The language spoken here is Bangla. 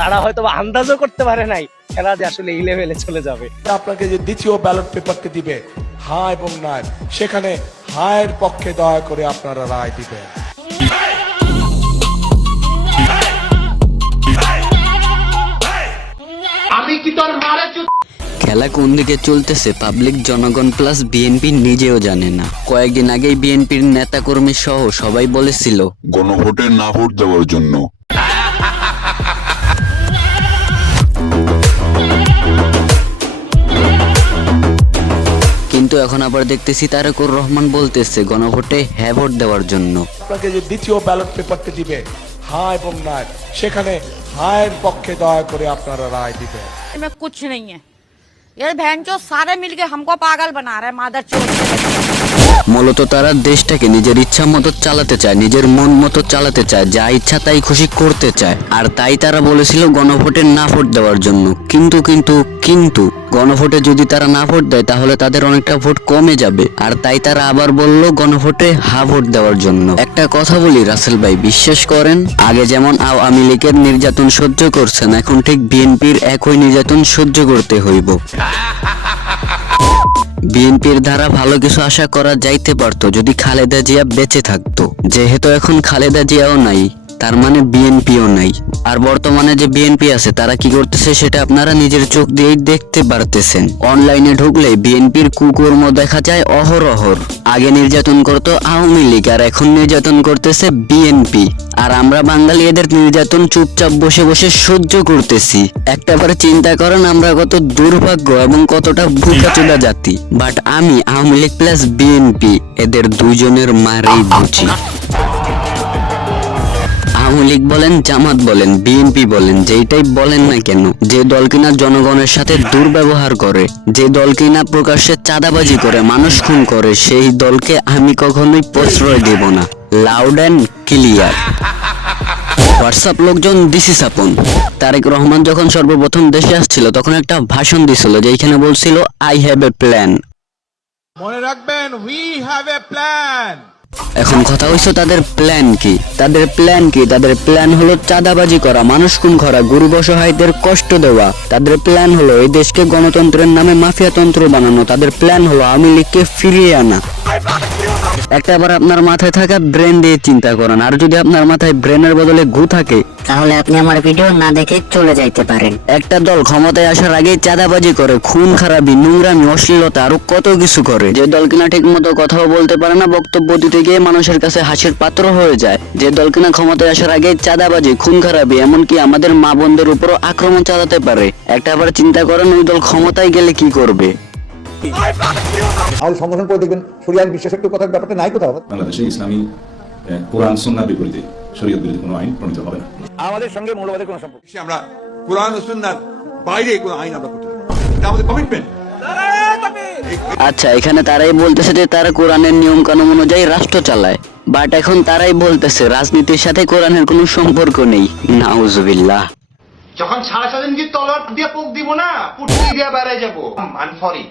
তারা হয়তো আন্দাজও করতে পারে নাই খেলা যে আসলে এই লেভেলে চলে যাবে। আপনাকে যে দ্বিতীয় ব্যালট পেপারটি দিবে হ্যাঁ এবং না, সেখানে হায়ের পক্ষে দয়া করে আপনারা রায় দিবেন। আমি কি তোর মারা খেলা কোন দিকে চলতেছে পাবলিক, জনগণ প্লাস বিএনপি নিজেও জানে না। কয়েকদিন আগেই বিএনপির নেতাকর্মী সহ সবাই বলেছিল গণভোটে না ভোট দেওয়ার জন্য। কিন্তু এখন আবার দেখতেছি তারেকুর রহমান বলতেছে গণভোটে হ্যাঁ ভোট দেওয়ার জন্য। আপনাকে যে দ্বিতীয় ব্যালট পেপারটি দিবে হ্যাঁ এবং না, সেখানে হায়ের পক্ষে দয়া করে আপনারা রায় দিবেন। में कुछ नहीं है, ये बहन जो सारे मिलके हमको पागल बना रहे हैं मादरचोद। মূলত তারা দেশটাকে নিজের ইচ্ছা মতো চালাতে চায়, নিজের মন মতো চালাতে চায়, যা ইচ্ছা তাই খুশি করতে চায়। আর তাই তারা বলেছিল গণভোটে না ভোট দেওয়ার জন্য। কিন্তু কিন্তু কিন্তু গণভোটে যদি তারা না ভোট দেয় তাহলে তাদের অনেকটা ভোট কমে যাবে। আর তাই তারা আবার বলল গণভোটে হা ভোট দেওয়ার জন্য। একটা কথা বলি রাসেল ভাই, বিশ্বাস করেন আগে যেমন আওয়ামী লীগের নির্যাতন সহ্য করছেন, এখন ঠিক বিএনপির একই নির্যাতন সহ্য করতে হইব। বিএনপির দ্বারা ভালো কিছু আশা করা যাইতে পারতো যদি খালেদা জিয়া বেঁচে থাকতো। যেহেতু এখন খালেদা জিয়াও নাই, তার মানে বিএনপিও নাই। আর বর্তমানে যে বিএনপি আছে তারা কি করতেছে সেটা আপনারা নিজের চোখ দিয়েই দেখতে পারতেছেন। অনলাইনে ঢুকলে বিএনপির কুকর্ম দেখা যায় অহরহর। আগে নির্যাতন করতো আওয়ামী লীগ, আর এখন নির্যাতন করতেছে বিএনপি। আর আমরা বাঙালি এদের নির্যাতন চুপচাপ বসে বসে সহ্য করতেছি। একটাবারে চিন্তা করেন আমরা কত দুর্ভাগ্য এবং কতটা ভুকাচোদা জাতি। বাট আমি আওয়ামী লীগ প্লাস বিএনপি এদের দুইজনের মারেই বুঝি। আওয়ামী লীগ বলেন, জামাত বলেন, বিএনপি বলেন, যেটাই বলেন না কেন, যে দল কিনা জনগণের সাথে দুর্ব্যবহার করে, যে দল কিনা প্রকাশ্যে চাঁদাবাজি করে, মানুষ খুন করে, সেই দলকে আমি কখনোই প্রশ্রয় দেব না। Loud and clear. হোয়াটসঅ্যাপ লোকজন দিছি সাপন। তারেক রহমান যখন সর্বপ্রথম দেশে আসছিল তখন একটা ভাষণ দিছিল যেখানে বলছিল আই হ্যাভ এ প্ল্যান। মনে রাখবেন, উই হ্যাভ এ প্ল্যান। এখন কথা হইছে তাদের প্ল্যান কি? তাদের প্ল্যান কি? তাদের প্ল্যান হলো চাঁদাবাজি করা, মানুষ খুন করা, গরিব অসহায়দের কষ্ট দেওয়া। তাদের প্ল্যান হলো এই দেশকে গণতন্ত্রের নামে মাফিয়াতন্ত্র বানানো। তাদের প্ল্যান হলো আওয়ামী লীগকে ফিরিয়ে আনা। একটাবার আপনার মাথায় থাকা ব্রেন দিয়ে চিন্তা করেন, আর যদি আপনার মাথায় ব্রেনের বদলে গু থাকে তাহলে আপনি আমার ভিডিও না দেখে চলে যাইতে পারেন। একটা দল ক্ষমতায় আসার আগেই চাঁদাবাজি করে, খুন খারাপি, নোংরামি, অশ্লীলতা আরো কত কিছু করে। যে দল কিনা ঠিক মতো কথাও বলতে পারে না, বক্তব্য দিতে গিয়ে মানুষের কাছে হাসির পাত্র হয়ে যায়। যে দল কিনা ক্ষমতায় আসার আগে চাঁদাবাজি, খুন খারাপি, এমনকি আমাদের মা বোনদের উপরও আক্রমণ চালাতে পারে। একটা আবার চিন্তা করেন ওই দল ক্ষমতায় গেলে কি করবে। আর সংগঠন করে দেখবেন শরিয়াত বিশ্বাসের তো কথা ব্যাপারটা নাই কোথাও। বাংলাদেশে ইসলামী কোরআন সুন্নাহর বিপরীতে শরীয়ত বিরোধী কোনো আইন প্রণীত হবে না। আমাদের সঙ্গে মৌলবাদের কোনো সম্পর্ক। আমরা কোরআন ও সুন্নাহর বাইরে কোনো আইন আমরা করতে পারি না। এটা আমাদের কমিটমেন্ট। আচ্ছা, এখানে তারাই বলতেছে যে তারা কোরআনের নিয়ম কানুন অনুযায়ী রাষ্ট্র চালায়, বাট এখন তারাই বলতেছে রাজনীতির সাথে কোরআনের কোনো সম্পর্ক নেই। নাউজুবিল্লাহ। যখন সারা সারা দিন তলোয়ার দিয়ে পোক দিব না, পুটকি দিয়ে বেড়ায় যাবো। I am sorry.